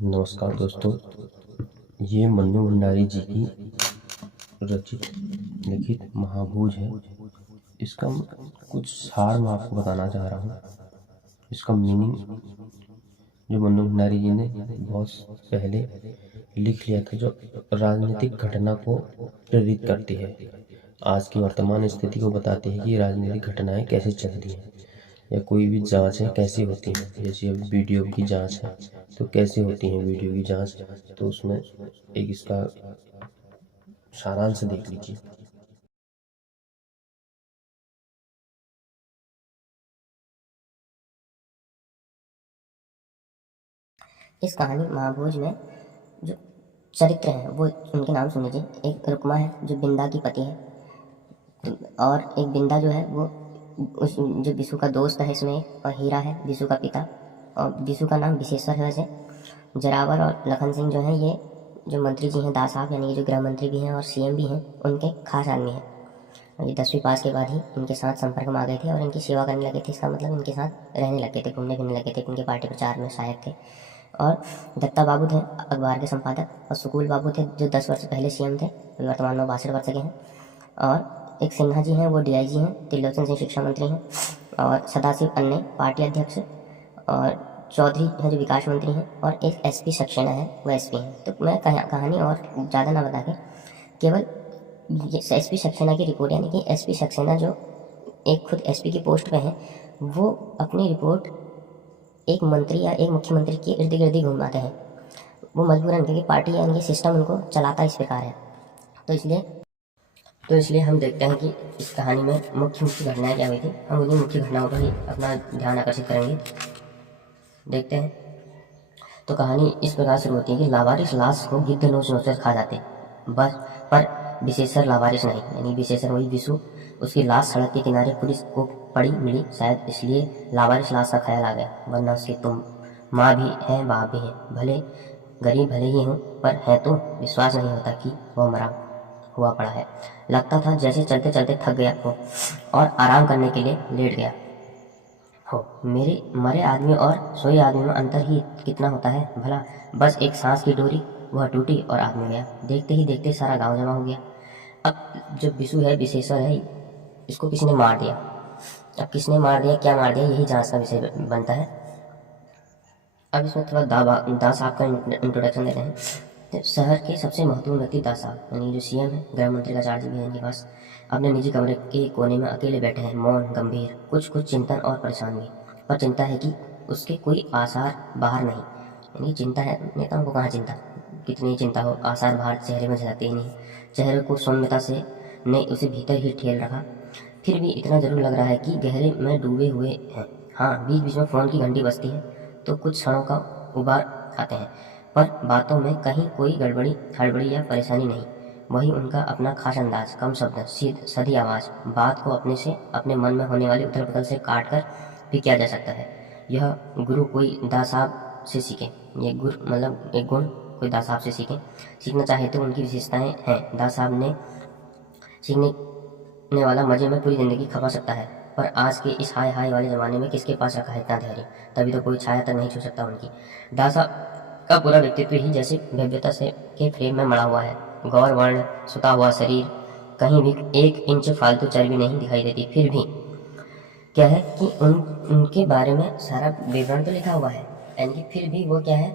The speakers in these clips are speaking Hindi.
नमस्कार दोस्तों, ये मन्नू भंडारी जी की रचित लिखित महाभोज है। इसका कुछ सार मैं आपको बताना चाह रहा हूँ। इसका मीनिंग जो मन्नू भंडारी जी ने बहुत पहले लिख लिया था, जो राजनीतिक घटना को प्रेरित करती है, आज की वर्तमान स्थिति को बताती है कि राजनीतिक घटनाएं कैसे चलती हैं या कोई भी जांच है कैसे होती है। जैसे अब वीडियो की जांच है तो कैसे होती है वीडियो की जांच, तो उसमें एक इसका सारांश देख लीजिए। इस कहानी महाभोज में जो चरित्र हैं वो उनके नाम सुन लीजिए। एक रुक्मा है जो बिंदा की पति है, और एक बिंदा जो है वो उस जो विशु का दोस्त है इसमें, और हीरा है विशु का पिता, और विशु का नाम विशेश्वर है। वैसे जरावर और लखन सिंह जो हैं ये जो मंत्री जी हैं दास साहब, यानी जो गृह मंत्री भी हैं और सीएम भी हैं, उनके खास आदमी हैं। ये 10वीं पास के बाद ही इनके साथ संपर्क में आ गए थे और इनकी सेवा करने लगे थे। इसका मतलब इनके साथ रहने लगे थे, घूमने फिरने लगे थे, इनके पार्टी प्रचार में सहायक थे। और दत्ता बाबू थे अखबार के संपादक, और सुकूल बाबू थे जो 10 वर्ष पहले सीएम थे, वर्तमान में 62 वर्ष के हैं। और एक सिन्हा जी हैं, वो डीआईजी हैं, त्रिलोचन सिंह शिक्षा मंत्री हैं, और सदाशिव अन्ने पार्टी अध्यक्ष, और चौधरी हैं जो विकास मंत्री हैं, और एक एसपी सक्सेना है वो एसपी हैं। तो मैं कहानी और ज़्यादा ना बता के केवल एसपी सक्सेना की रिपोर्ट, यानी कि एसपी सक्सेना जो एक खुद एसपी की पोस्ट पे हैं, वो अपनी रिपोर्ट एक मंत्री या एक मुख्यमंत्री के इर्द गिर्द ही घुमाते हैं। वो मजबूरन, क्योंकि पार्टी या उनकी सिस्टम उनको चलाता इस प्रकार है। तो इसलिए हम देखते हैं कि इस कहानी में मुख्य घटनाएं क्या हुई थी। हम उन्हीं मुख्य घटनाओं पर ही अपना ध्यान आकर्षित करेंगे। देखते हैं। तो कहानी इस प्रकार शुरू होती है कि लावारिस लाश को गिद्ध नोच नोच कर खा जाते, बस पर विशेषर लावारिस नहीं, यानी विशेषर वही विशु, उसकी लाश सड़क के किनारे पुलिस को पड़ी मिली, शायद इसलिए लावारिस लाश का ख्याल आ गया, वरना उसकी तुम माँ भी है बाप भी है, भले गरीब भले ही हूँ पर है तो विश्वास नहीं होता कि वह मरा हुआ पड़ा है। लगता था जैसे चलते चलते थक गया हो और आराम करने के लिए लेट गया हो। मेरे मरे आदमी और सोए आदमी में अंतर ही कितना होता है भला। बस एक सांस की डोरी, वह टूटी और आदमी गया। देखते ही देखते सारा गांव जमा हो गया। अब जो विशु है, विशेषर है, इसको किसी ने मार दिया। अब किसने मार दिया, क्या मार दिया, यही जांच का विषय बनता है। अब इसमें थोड़ा दास साहब का इंट्रोडक्शन देते हैं। तो शहर के सबसे महत्वपूर्ण व्यक्ति दास साहब, यानी जो सीएम है, गृह मंत्री का चार्ज भी है इनके पास, अपने निजी कमरे के कोने में अकेले बैठे हैं, मौन, गंभीर, कुछ चिंतन और परेशान भी। पर चिंता है कि उसके कोई आसार बाहर नहीं, यानी चिंता है, नेताओं को कहाँ चिंता, कितनी चिंता हो, आसार बाहर चेहरे में झलकते ही नहीं। चेहरे को सौम्यता से ने उसे भीतर ही ठेल रखा। फिर भी इतना जरूर लग रहा है कि गहरे में डूबे हुए हैं। हाँ, बीच बीच में फ़ोन की घंटी बजती है तो कुछ क्षणों का उबार आते हैं, पर बातों में कहीं कोई हड़बड़ी या परेशानी नहीं। वही उनका अपना खास अंदाज, कम शब्द, सधी आवाज़, बात को अपने मन में होने वाली उथल पुथल से काट कर भी किया जा सकता है। यह गुरु कोई दास साहब से सीखे, ये गुरु मतलब एक गुण कोई दास साहब से सीखना चाहे तो उनकी विशेषताएं हैं। दास साहब ने सीखने वाला मजे में पूरी ज़िंदगी खपा सकता है, पर आज के इस हाय हाय वाले ज़माने में किसके पास रखा है इतना धैर्य, तभी तो कोई छाया तक नहीं छू सकता उनकी। दासा का पूरा व्यक्तित्व ही जैसे भव्यता से के फ्रेम में मड़ा हुआ है। गौर वर्ण, सुता हुआ शरीर, कहीं भी 1 इंच फालतू चर्बी नहीं दिखाई देती। फिर भी क्या है कि उनके बारे में सारा विवरण तो लिखा हुआ है, यानी कि फिर भी वो क्या है,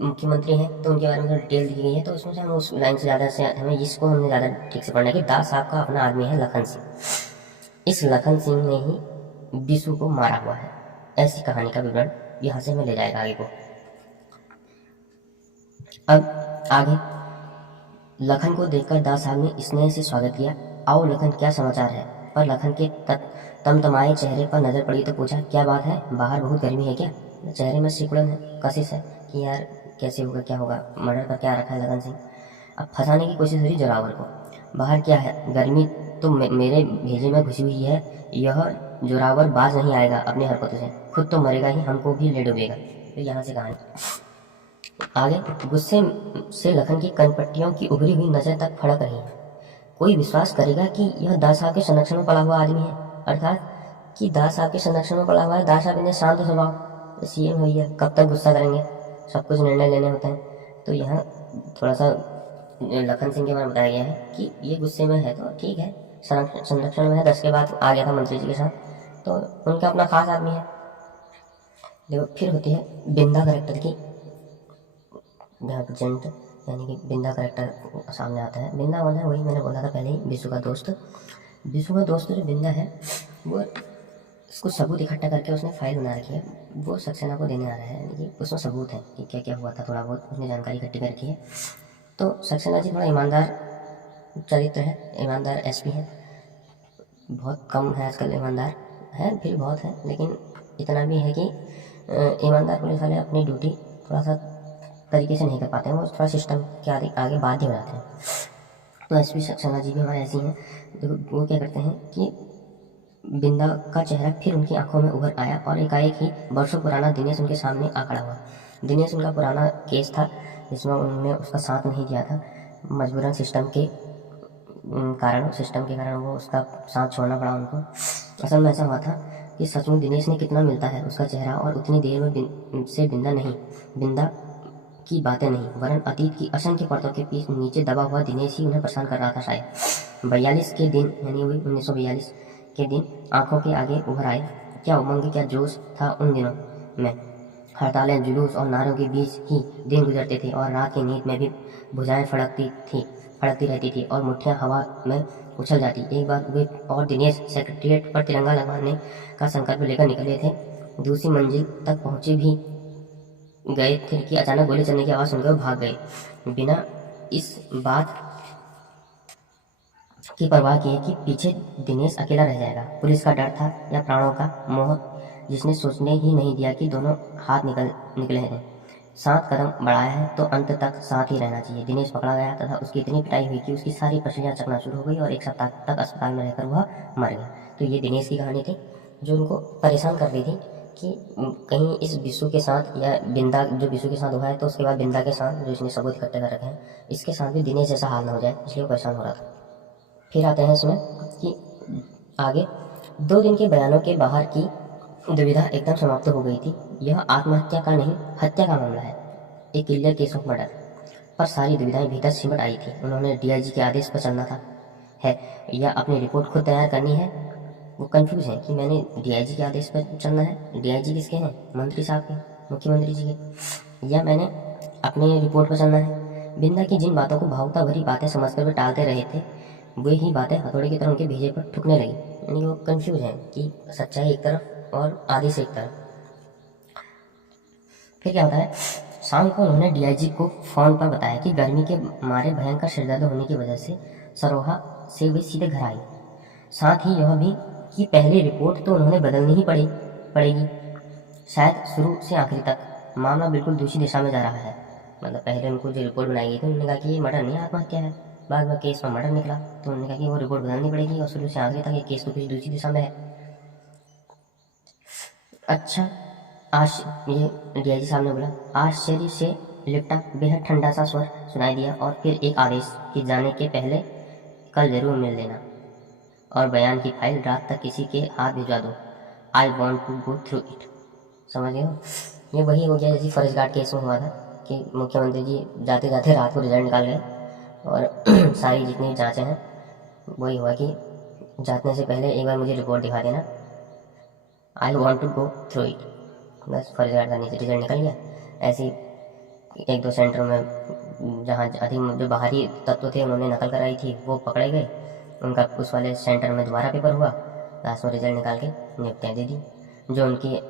मुख्यमंत्री हैं तो उनके बारे में डिटेल दी गई है, तो उसमें से हम उस लाइन से ज़्यादा से हमें इसको हमने ज़्यादा ठीक से पढ़ना है कि दास साहब का अपना आदमी है लखन सिंह। इस लखन सिंह ने ही विशु को मारा हुआ है। ऐसी कहानी का विवरण यहाँ से हमें ले जाएगा आगे को। अब आगे लखन को देखकर दास साहब ने स्नेह से स्वागत किया। आओ लखन, क्या समाचार है। पर लखन के तमतमाए चेहरे पर नजर पड़ी तो पूछा, क्या बात है, बाहर बहुत गर्मी है क्या। चेहरे में सिकुड़न है, कशिश है कि यार कैसे होगा, क्या होगा, मर्डर का क्या रखा है लखन सिंह। अब फंसाने की कोशिश हुई जोरावर को। बाहर क्या है, गर्मी तो मेरे भेजे में घुसी हुई है। यह जोरावर बाज नहीं आएगा अपनी हरकतों से, खुद तो मरेगा ही, हमको भी ले डूबेगा। तो यहाँ से कहानी आगे। गुस्से से लखन की कनपट्टियों की उभरी हुई नजर तक फड़क रही है। कोई विश्वास करेगा कि यह दास साहब के संरक्षण में पड़ा हुआ आदमी है, अर्थात कि दास साहब के संरक्षण में पड़ा हुआ है। दास साहब इन्हें शांत स्वभाव, सीएम हुई है, कब तक गुस्सा करेंगे। सब कुछ निर्णय लेने होते हैं। तो यहाँ थोड़ा सा लखन सिंह के बारे में बताया गया है कि ये गुस्से में है तो ठीक है, संरक्षण में है, 10 के बाद आ गया था मंत्री जी के साथ, तो उनका अपना खास आदमी है। देखो फिर होती है बिंदा करेक्टर की प्रेजेंट, यानी कि बिंदा करेक्टर सामने आता है। बिंदा कौन है? वही मैंने बोला था पहले ही, विशु का दोस्त। विशु का दोस्त जो बिंदा है वो कुछ सबूत इकट्ठा करके उसने फाइल बना रखी है, वो सक्सेना को देने आ रहा है, यानी कि उसमें सबूत है कि क्या क्या हुआ था, थोड़ा बहुत उसने जानकारी इकट्ठी कर रखी है। तो सक्सेना जी थोड़ा ईमानदार चरित्र है, ईमानदार एसपी है, बहुत कम है आजकल ईमानदार, है फिर बहुत है, लेकिन इतना भी है कि ईमानदार पुलिस वाले अपनी ड्यूटी थोड़ा सा तरीके से नहीं कर पाते हैं, वो थोड़ा सिस्टम के आगे बाध्य हो जाते हैं। तो एसपी सक्सेना जी भी हमारे ऐसी हैं। देखो वो क्या करते हैं कि बिंदा का चेहरा फिर उनकी आंखों में उभर आया और एकाएक ही वर्षों पुराना दिनेश उनके सामने आ खड़ा हुआ। दिनेश उनका पुराना केस था जिसमें उन्होंने उसका साथ नहीं दिया था, मजबूरन सिस्टम के कारण वो उसका साथ छोड़ना पड़ा उनको। असल में ऐसा हुआ था कि सच में दिनेश ने कितना मिलता है उसका चेहरा, और उतनी देर में बिंदा की बातें नहीं, वरन अतीत की असंख्य परतों के पीछे नीचे दबा हुआ दिनेश ही उन्हें परेशान कर रहा था शायद। 42 के दिन, यानी वही 1942 के दिन आंखों के आगे उभर आए। क्या उमंग, क्या जोश था उन दिनों में। हड़तालें, जुलूस और नारों के बीच ही दिन गुजरते थे और रात की नींद में भी भुजाएं फड़कती रहती थी और मुट्ठियां हवा में उछल जाती। एक बार वे और दिनेश सेक्रेटेरिएट पर तिरंगा लगवाने का संकल्प लेकर निकले थे। दूसरी मंजिल तक पहुंचे भी गए थे कि अचानक गोली चलने की आवाज़ सुनकर वो भाग गए, बिना इस बात की परवाह किए कि पीछे दिनेश अकेला रह जाएगा। पुलिस का डर था या प्राणों का मोह, जिसने सोचने ही नहीं दिया कि दोनों हाथ निकले हैं। 7 कदम बढ़ाया है तो अंत तक साथ ही रहना चाहिए। दिनेश पकड़ा गया तथा उसकी इतनी पिटाई हुई कि उसकी सारी पसलियाँ चकनाचूर हो गई और 1 सप्ताह तक अस्पताल में रहकर वह मर गया। तो ये दिनेश की कहानी थी जो उनको परेशान कर रही थी कि कहीं इस विशु के साथ, या बिंदा जो विशु के साथ हुआ है तो उसके बाद बिंदा के साथ जो इसने सबूत इकट्ठे कर रखे हैं, इसके साथ भी दिनेश जैसा हाल ना हो जाए, इसलिए वो परेशान हो रहा था। फिर आते हैं इसमें कि आगे 2 दिन के बयानों के बाहर की दुविधा एकदम समाप्त हो गई थी। यह आत्महत्या का नहीं, हत्या का मामला है, एक क्लियर केस ऑफ मर्डर। पर सारी दुविधाएं भीतर सिमट आई थी। उन्होंने डीआईजी के आदेश पर चलना था है या अपनी रिपोर्ट खुद तैयार करनी है। वो कंफ्यूज है कि मैंने डीआईजी के आदेश पर चलना है, डीआईजी किसके हैं, मंत्री साहब के, मुख्यमंत्री जी के, या मैंने अपनी रिपोर्ट पर चलना है। बिंदा की जिन बातों को भावुकता भरी बातें समझकर वे टालते रहे थे, वे ही बातें हथौड़े की तरह उनके भेजे पर ठुकने लगी। यानी वो कंफ्यूज है कि सच्चाई एक तरफ और आधी से एक तरफ। फिर क्या होता है, शाम को उन्होंने डीआईजी को फोन पर बताया कि गर्मी के मारे भयंकर सिरदर्द होने की वजह से सरोहा से वे सीधे घर आई। साथ ही यह भी कि पहली रिपोर्ट तो उन्होंने बदलनी ही पड़ेगी, शायद शुरू से आखिरी तक। मामला बिल्कुल दूसरी दिशा में जा रहा है। मतलब पहले उनको जो रिपोर्ट बनाई गई थी उन्होंने कहा कि ये मर्डर नहीं, आत्महत्या है। बाद में केस में मर्डर निकला तो उन्होंने कहा कि वो रिपोर्ट बदलनी पड़ेगी और शुरू से आखिरी तक ये केस तो किसी दूसरी दिशा में है। अच्छा, आज ये डीआईजी साहब ने बोला। आश्चर्य से लिपटा बेहद ठंडा सा स्वर सुनाई दिया और फिर एक आदेश कि जाने के पहले कल जरूर मिल लेना और बयान की फाइल रात तक किसी के हाथ भिजवा दो। I want to go through it. समझ गए हो, ये वही हो गया जैसे फर्जगार्ड केस में हुआ था कि मुख्यमंत्री जी जाते जाते रात को रिजल्ट निकाल गए और सारी जितनी जांचें हैं वही हुआ कि जांचने से पहले एक बार मुझे रिपोर्ट दिखा देना, I want to go through it. बस फर्जगार्ड का नीचे रिजल्ट निकल गया। ऐसी 1-2 सेंटरों में जहाँ अधिक जो बाहरी तत्व थे उन्होंने नकल कराई थी वो पकड़े गए, उनका उस वाले सेंटर में दोबारा पेपर हुआ, लास्ट में रिजल्ट निकाल के नियुक्तियाँ दे दी। जो उनकी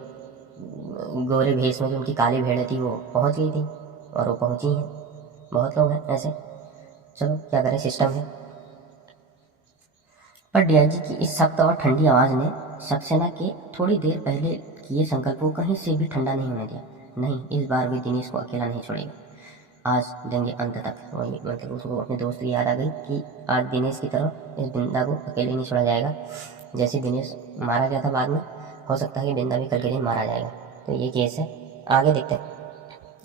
गोरे भेष में जो उनकी काली भेड़ें थी वो पहुंच गई थी और वो पहुंची हैं। बहुत लोग हैं ऐसे, चलो क्या करें, सिस्टम है। पर डीआईजी की इस सख्त और ठंडी आवाज़ ने सक्सेना के थोड़ी देर पहले किए संकल्प को कहीं से भी ठंडा नहीं होने दिया। नहीं, इस बार वे दिनेश को अकेला नहीं छोड़ेगा, आज देंगे अंत तक। वही मतलब उसको अपने दोस्त की याद आ गई कि आज दिनेश की तरह इस बिंदा को अकेले नहीं छोड़ा जाएगा। जैसे दिनेश मारा गया था बाद में, हो सकता है कि बिंदा भी कल के दिन मारा जाएगा। तो ये केस है, आगे देखते हैं।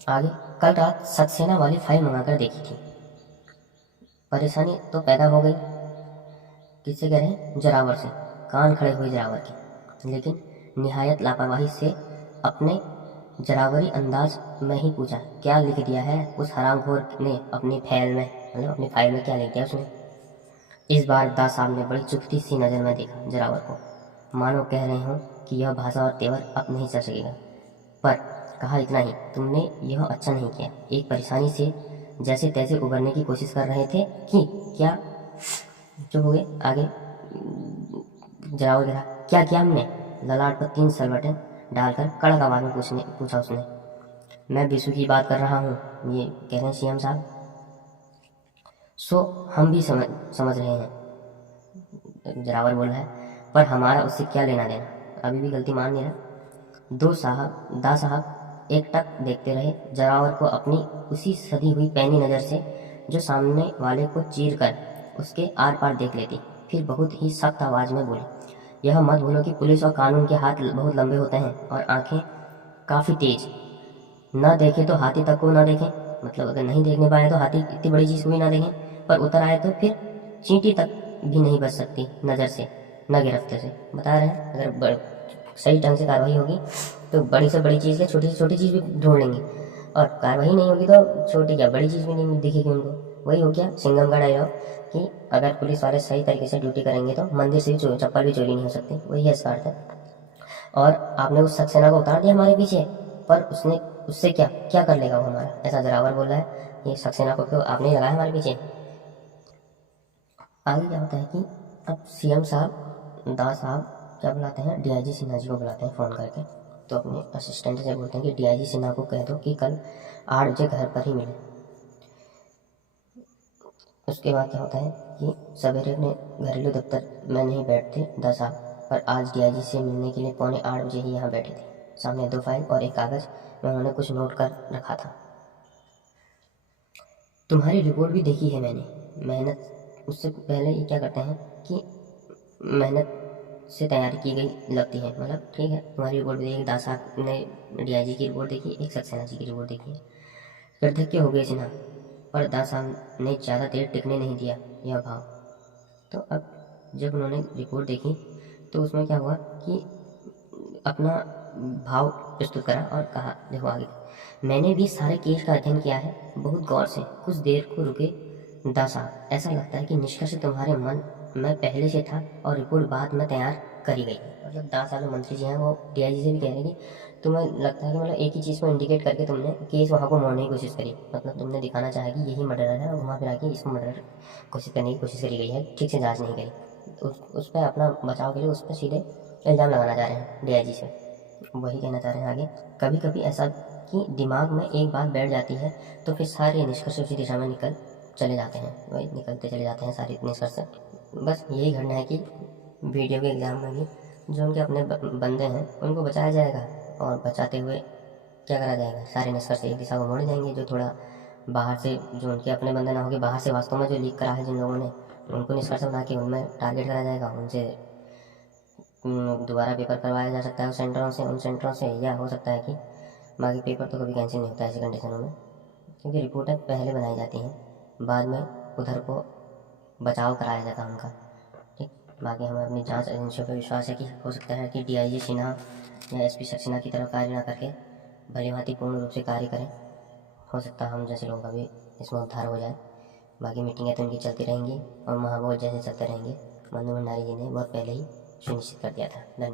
आगे कल रात सक्सेना वाली फाइल मंगाकर देखी थी। परेशानी तो पैदा हो गई, किससे कह रहे हैं, जरावर से, कान खड़े हुए जरावर के। लेकिन निहायत लापरवाही से अपने जरावरी अंदाज में ही पूछा, क्या लिख दिया है उस हरामखोर ने अपनी फाइल में, मतलब अपनी फाइल में क्या लिख दिया उसने। इस बार दास साहब ने बड़ी चुभती सी नज़र में देखा जरावर को, मानो कह रहे हो कि यह भाषा और तेवर अब नहीं चल सकेगा। पर कहा इतना ही, तुमने यह अच्छा नहीं किया। एक परेशानी से जैसे तैसे उबरने की कोशिश कर रहे थे कि क्या। चुप हो गए। आगे जरावर गिरा, क्या किया हमने। ललाट पर 3 सलवटें डालकर कड़क आवाज में पूछा उसने। मैं बिशु की बात कर रहा हूँ, ये कह रहे हैं सीएम साहब। सो हम भी समझ रहे हैं, जरावर बोल रहा है, पर हमारा उससे क्या लेना देना। अभी भी गलती मान नहीं रहा। दा साहब एकटक देखते रहे जरावर को अपनी उसी सधी हुई पैनी नज़र से जो सामने वाले को चीर कर उसके आर पार देख लेती। फिर बहुत ही सख्त आवाज़ में बोली, यह मत भूलो कि पुलिस और कानून के हाथ बहुत लंबे होते हैं और आंखें काफ़ी तेज। ना देखे तो हाथी तक को ना देखें, मतलब अगर नहीं देखने पाए तो हाथी इतनी बड़ी चीज़ को भी ना देखें, पर उतर आए तो फिर चींटी तक भी नहीं बच सकती नज़र से, न गिरफ्त से। बता रहे हैं अगर सही ढंग से कार्रवाई होगी तो बड़ी से बड़ी चीज़ है, छोटी से छोटी चीज़ भी ढूंढ लेंगे, और कार्रवाई नहीं होगी तो छोटी क्या बड़ी चीज़ भी नहीं दिखेगी उनको। वही हो गया सिंघम का डायलॉग कि अगर पुलिस वाले सही तरीके से ड्यूटी करेंगे तो मंदिर से भी चप्पल भी चोरी नहीं हो सकती। वही है इसका अर्थ है। और आपने उस सक्सेना को उतार दिया हमारे पीछे, पर उसने उससे क्या क्या कर लेगा वो हमारा, ऐसा जरावर बोल रहा है। ये सक्सेना को तो आपने ही लगाया हमारे पीछे। आगे क्या होता है कि अब सीएम साहब दास साहब क्या बुलाते हैं, डीआईजी सिन्हा जी को बुलाते हैं फ़ोन करके। तो अपने असिस्टेंट से बोलते हैं कि डीआईजी सिन्हा को कह दो कि कल 8 बजे घर पर ही मिले। उसके बाद क्या होता है कि सवेरे अपने घरेलू दफ्तर में नहीं बैठते दास साहब, पर आज डीआईजी से मिलने के लिए 7:45 बजे ही यहाँ बैठे थे। सामने 2 फाइल और एक कागज़ में उन्होंने कुछ नोट कर रखा था। तुम्हारी रिपोर्ट भी देखी है मैंने, मेहनत। उससे पहले ये क्या करते हैं कि मेहनत से तैयारी की गई लगती है, मतलब ठीक है तुम्हारी रिपोर्ट भी देखी, दास साहब ने डीआईजी की रिपोर्ट देखी, एक सक्सेना जी की रिपोर्ट देखी है। कृतज्ञ हो गए सिन्हा, पर दास साहब ने ज़्यादा देर टिकने नहीं दिया यह भाव। तो अब जब उन्होंने रिपोर्ट देखी तो उसमें क्या हुआ कि अपना भाव प्रस्तुत करा और कहा, देखो आगे, मैंने भी सारे केस का अध्ययन किया है बहुत गौर से। कुछ देर को रुके दा साहब, ऐसा लगता है कि निष्कर्ष तुम्हारे मन में पहले से था और रिपोर्ट बाद में तैयार करी गई। मतलब दा साहब जो मंत्री जी हैं वो डीआईजी से भी कह रहे हैं कि तुम्हें लगता है कि मतलब एक ही चीज़ को इंडिकेट करके तुमने केस वहाँ को मोड़ने की कोशिश करी, मतलब तुमने दिखाना चाहा कि यही मर्डर है और वहाँ पर आके इसको मर्डर कोशिश करने की कोशिश करी गई है, ठीक से जाँच नहीं करी। उस पर अपना बचाव के लिए उस पर सीधे इल्ज़ाम लगाना चाह रहे हैं डीआईजी से। वही कहना चाह रहे हैं आगे, कभी कभी ऐसा कि दिमाग में एक बात बैठ जाती है तो फिर सारे निष्कर्ष उसी दिशा में चले जाते हैं, वही निकलते चले जाते हैं सारे निष्कर्ष। बस यही घटना है कि वीडियो के एग्ज़ाम में भी जो उनके अपने बंदे हैं उनको बचाया जाएगा और बचाते हुए क्या करा जाएगा, सारे निष्कर्ष एक दिशा को मोड़े जाएंगे। जो थोड़ा बाहर से जो उनके अपने बंदे ना होंगे, बाहर से वास्तव में जो लीक करा है जिन लोगों ने, उनको निष्कर्ष बना के उनमें टारगेट करा जाएगा, उनसे दोबारा पेपर करवाया जा सकता है उन सेंटरों से, या हो सकता है कि बाकी पेपर तो कभी कैंसिल नहीं होता ऐसी कंडीशनों में, क्योंकि रिपोर्टें पहले बनाई जाती हैं, बाद में उधर को बचाव कराया जाता है उनका। ठीक, बाकी हमें अपनी जांच एजेंसियों पर विश्वास है कि हो सकता है कि डीआईजी सिन्हा या एसपी सक्सेना की तरफ कार्य ना करके भली भांति पूर्ण रूप से कार्य करें। हो सकता है हम जैसे लोगों का भी इसमें उद्धार हो जाए। बाकी मीटिंगें तो इनकी चलती रहेंगी और महाभोज जैसे चलते रहेंगे। मनु भंडारी जी ने बहुत पहले ही सुनिश्चित कर दिया था। धन्यवाद।